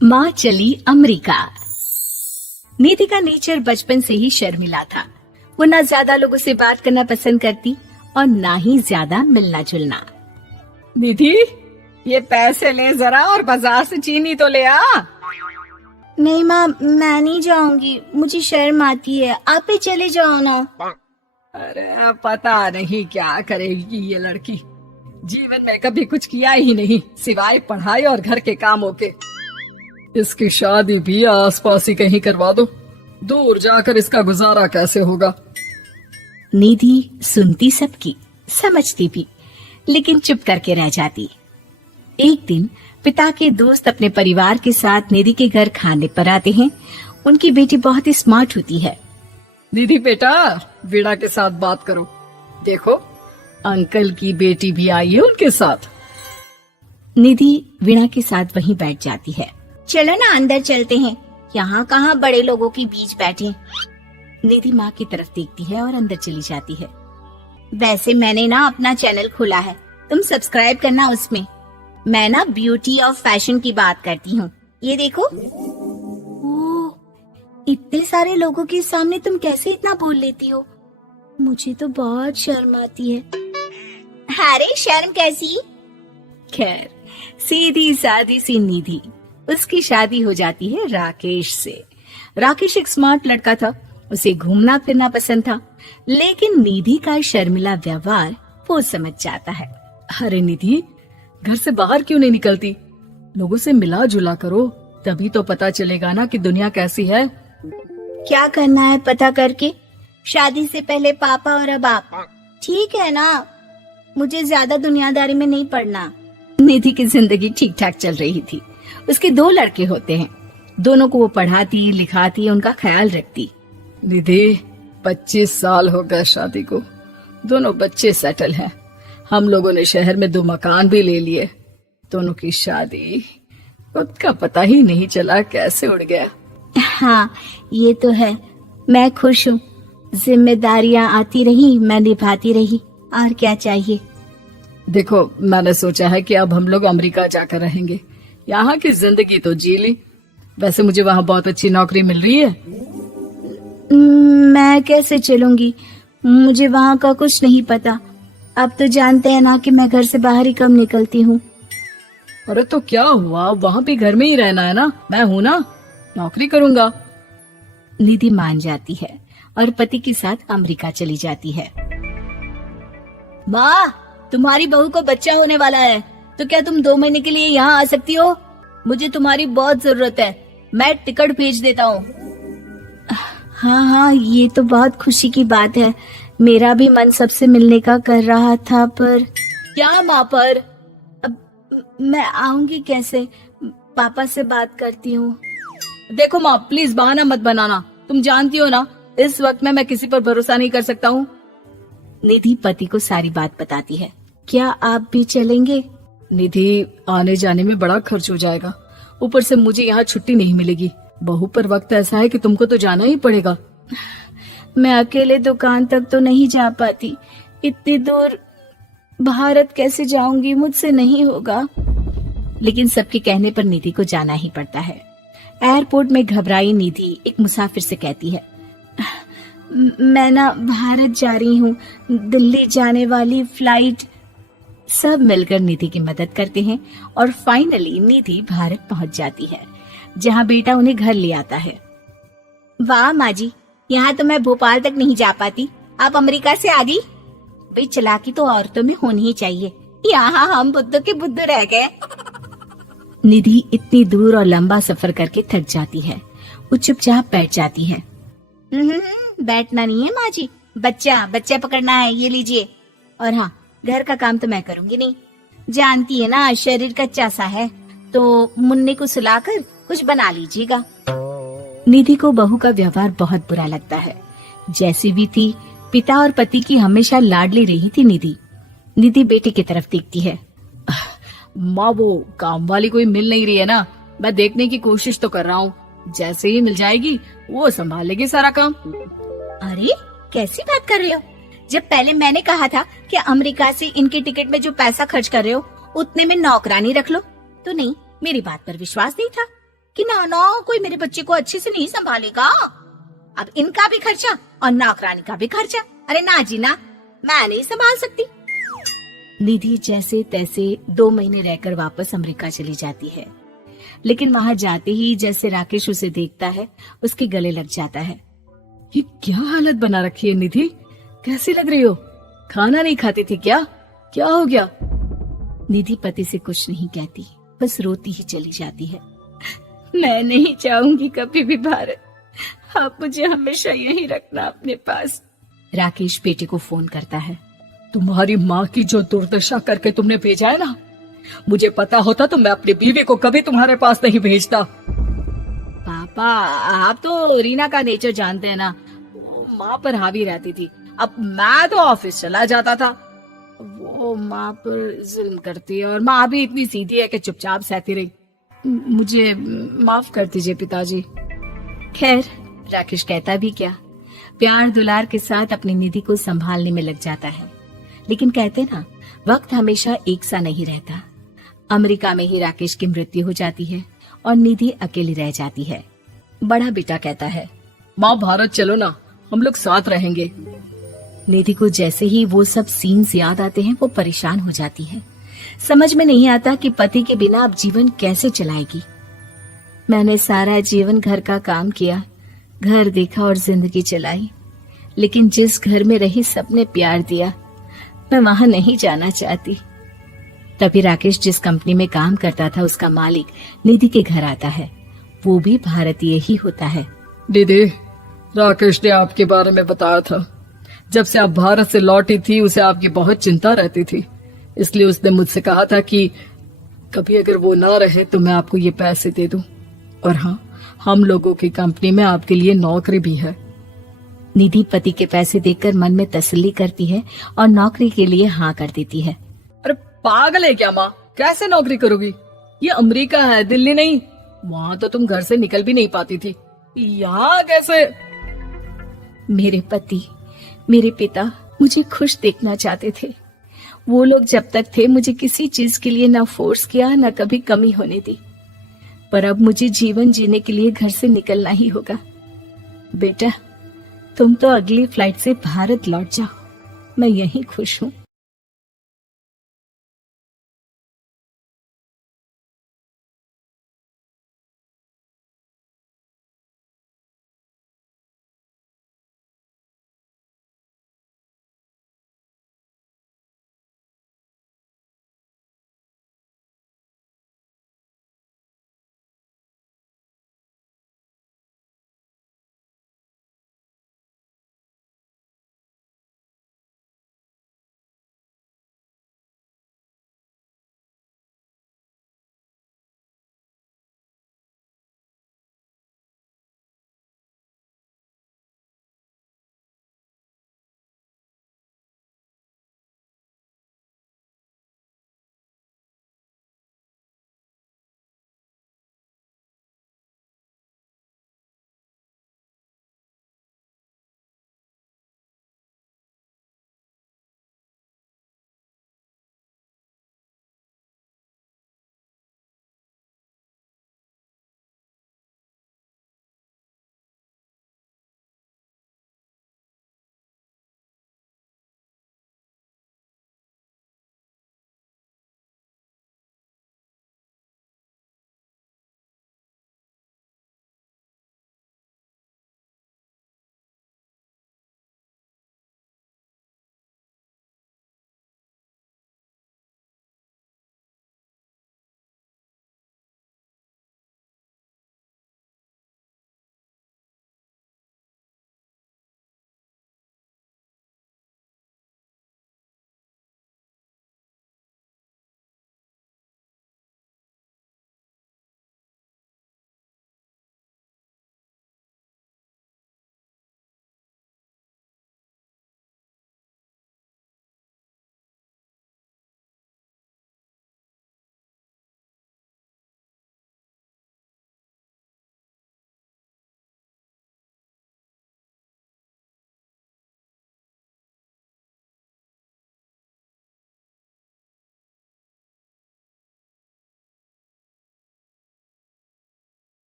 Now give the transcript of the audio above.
माँ चली अमेरिका। निधि का नेचर बचपन से ही शर्मिला था। वो ना ज्यादा लोगों से बात करना पसंद करती और ना ही ज्यादा मिलना जुलना। निधि, ये पैसे ले जरा और बाजार से चीनी तो ले आ। नहीं माँ, मैं नहीं जाऊंगी, मुझे शर्म आती है, आप ही चले जाओ ना। अरे पता नहीं क्या करेगी ये लड़की, जीवन में कभी कुछ किया ही नहीं सिवाय पढ़ाई और घर के कामों के। इसकी शादी भी आसपास ही कहीं करवा दो, दूर जाकर इसका गुजारा कैसे होगा। निधि सुनती सबकी, समझती भी, लेकिन चुप करके रह जाती। एक दिन पिता के दोस्त अपने परिवार के साथ निधि के घर खाने पर आते हैं। उनकी बेटी बहुत ही स्मार्ट होती है। निधि बेटा, वीणा के साथ बात करो, देखो अंकल की बेटी भी आई है उनके साथ। निधि वीणा के साथ वहीं बैठ जाती है। चलो ना अंदर चलते हैं, यहाँ कहाँ बड़े लोगों के बीच बैठे। निधि माँ की तरफ देखती है और अंदर चली जाती है। वैसे मैंने ना अपना चैनल खोला है, तुम सब्सक्राइब करना उसमें। मैं ना ब्यूटी और फैशन की बात करती हूँ, ये देखो। ओह, इतने सारे लोगों के सामने तुम कैसे इतना बोल लेती हो? मुझे तो बहुत शर्म आती है। अरे शर्म कैसी। खैर, सीधी सादी सी निधि, उसकी शादी हो जाती है राकेश से। राकेश एक स्मार्ट लड़का था, उसे घूमना फिरना पसंद था, लेकिन निधि का शर्मिला व्यवहार वो समझ जाता है। अरे निधि, घर से बाहर क्यों नहीं निकलती? लोगों से मिला जुला करो, तभी तो पता चलेगा ना कि दुनिया कैसी है। क्या करना है पता करके? शादी से पहले पापा और अब आप, ठीक है ना, मुझे ज्यादा दुनियादारी में नहीं पड़ना। निधि की जिंदगी ठीक ठाक चल रही थी। उसके 2 लड़के होते हैं, दोनों को वो पढ़ाती लिखाती, उनका ख्याल रखती। निधि, 25 साल हो गए शादी को, दोनों बच्चे सेटल हैं। हम लोगों ने शहर में 2 मकान भी ले लिए। दोनों की शादी खुद का पता ही नहीं चला कैसे उड़ गया। हाँ ये तो है, मैं खुश हूँ। जिम्मेदारियाँ आती रही, मैं निभाती रही, और क्या चाहिए। देखो, मैंने सोचा है कि अब हम लोग अमेरिका जाकर रहेंगे। यहाँ की जिंदगी तो जी ली, वैसे मुझे वहाँ बहुत अच्छी नौकरी मिल रही है। मैं कैसे चलूंगी, मुझे वहाँ का कुछ नहीं पता। अब तो जानते हैं ना कि मैं घर से बाहर ही कम निकलती हूँ। अरे तो क्या हुआ, वहाँ भी घर में ही रहना है ना, मैं हूँ ना, नौकरी करूँगा। निधि मान जाती है और पति के साथ अमेरिका चली जाती है। माँ, तुम्हारी बहू को बच्चा होने वाला है, तो क्या तुम 2 महीने के लिए यहाँ आ सकती हो? मुझे तुम्हारी बहुत जरूरत है, मैं टिकट भेज देता हूँ। हाँ, ये तो बहुत खुशी की बात है। मेरा भी मन सबसे मिलने का कर रहा था, पर क्या माँ पर? अब मैं आऊंगी कैसे? पापा से बात करती हूँ। देखो माँ, प्लीज बहाना मत बनाना, तुम जानती हो ना इस वक्त में मैं किसी पर भरोसा नहीं कर सकता हूँ। निधि पति को सारी बात बताती है। क्या आप भी चलेंगे? निधि, आने जाने में बड़ा खर्च हो जाएगा, ऊपर से मुझे यहाँ छुट्टी नहीं मिलेगी। बहू पर वक्त ऐसा है कि तुमको तो जाना ही पड़ेगा। मैं अकेले दुकान तक तो नहीं जा पाती, इतनी दूर भारत कैसे जाऊंगी, मुझसे नहीं होगा। लेकिन सबके कहने पर निधि को जाना ही पड़ता है। एयरपोर्ट में घबराई निधि एक मुसाफिर से कहती है, मैं ना भारत जा रही हूँ, दिल्ली जाने वाली फ्लाइट। सब मिलकर निधि की मदद करते हैं और फाइनली निधि भारत पहुंच जाती है, जहां बेटा उन्हें घर ले आता है। वाह माँ जी, यहाँ तो मैं भोपाल तक नहीं जा पाती, आप अमेरिका से आ गई। भाई चालाकी तो औरतों में होनी ही चाहिए, यहाँ हम बुद्धू के बुद्धू रह गए। निधि इतनी दूर और लंबा सफर करके थक जाती है, वो चुपचाप बैठ जाती है। बैठना नहीं है माँ जी, बच्चा पकड़ना है, ये लीजिए। और हाँ, घर का काम तो मैं करूंगी नहीं, जानती है ना शरीर कच्चा सा है, तो मुन्ने को सुलाकर कुछ बना लीजिएगा। निधि को बहू का व्यवहार बहुत बुरा लगता है। जैसी भी थी, पिता और पति की हमेशा लाडली रही थी निधि बेटे की तरफ देखती है। माँ, वो काम वाली कोई मिल नहीं रही है ना, मैं देखने की कोशिश तो कर रहा हूँ, जैसे ही मिल जाएगी वो संभाल लेगी सारा काम। अरे कैसी बात कर रहे हो? जब पहले मैंने कहा था कि अमेरिका से इनके टिकट में जो पैसा खर्च कर रहे हो उतने में नौकरानी रख लो, तो नहीं, मेरी बात पर विश्वास नहीं था। कि ना ना कोई मेरे बच्चे को अच्छे से नहीं संभालेगा। अब इनका भी खर्चा और नौकरानी का भी खर्चा। अरे ना जी ना, मैं नहीं संभाल सकती। निधि जैसे तैसे 2 महीने रहकर वापस अमेरिका चली जाती है, लेकिन वहां जाते ही जैसे राकेश उसे देखता है उसके गले लग जाता है। ये क्या हालत बना रखी है निधि, कैसी लग रही हो? खाना नहीं खाती थी क्या? क्या हो गया? निधि पति से कुछ नहीं कहती, बस रोती ही चली जाती है। मैं नहीं चाहूंगी कभी भी भारत, आप मुझे हमेशा यहीं रखना अपने पास। राकेश बेटे को फोन करता है। तुम्हारी माँ की जो दुर्दशा करके तुमने भेजा है ना, मुझे पता होता तो मैं अपनी बीवी को कभी तुम्हारे पास नहीं भेजता। पापा, आप तो रीना का नेचर जानते हैं ना, वो माँ पर हावी रहती थी, अब मैं तो ऑफिस चला जाता था। वो माँ पर जुल्म करती है और माँ भी इतनी सीधी है कि चुपचाप सहती रही। मुझे माफ कर दीजिए पिताजी। खैर, राकेश कहता भी क्या, प्यार दुलार के साथ अपनी निधि को संभालने में लग जाता है। लेकिन कहते ना, वक्त हमेशा एक सा नहीं रहता। अमेरिका में ही राकेश की मृत्यु हो जाती है और निधि अकेली रह जाती है। बड़ा बेटा कहता है, माँ भारत चलो ना, हम लोग साथ रहेंगे। निधि को जैसे ही वो सब सीन्स याद आते हैं वो परेशान हो जाती है। समझ में नहीं आता कि पति के बिना अब जीवन कैसे चलाएगी। मैंने सारा जीवन घर का काम किया, घर देखा और जिंदगी चलाई, लेकिन जिस घर में रही सबने प्यार दिया, मैं वहां नहीं जाना चाहती। तभी राकेश जिस कंपनी में काम करता था उसका मालिक निधि के घर आता है। वो भी भारतीय ही होता है। दीदी, राकेश ने आपके बारे में बताया था। जब से आप भारत से लौटी थी उसे आपकी बहुत चिंता रहती थी, इसलिए उसने मुझसे कहा था कि कभी अगर वो ना रहे तो मैं आपको ये पैसे दे दूं। और हाँ, हम लोगों की कंपनी में आपके लिए नौकरी भी है। निधि पति के पैसे देखकर मन में तसल्ली करती है और नौकरी के लिए हाँ कर देती है। अरे पागल है क्या माँ, कैसे नौकरी करोगी? ये अमेरिका है, दिल्ली नहीं। वहाँ तो तुम घर से निकल भी नहीं पाती थी, यहाँ कैसे? मेरे पति, मेरे पिता मुझे खुश देखना चाहते थे। वो लोग जब तक थे मुझे किसी चीज के लिए ना फोर्स किया, ना कभी कमी होने दी। पर अब मुझे जीवन जीने के लिए घर से निकलना ही होगा। बेटा, तुम तो अगली फ्लाइट से भारत लौट जाओ, मैं यहीं खुश हूँ।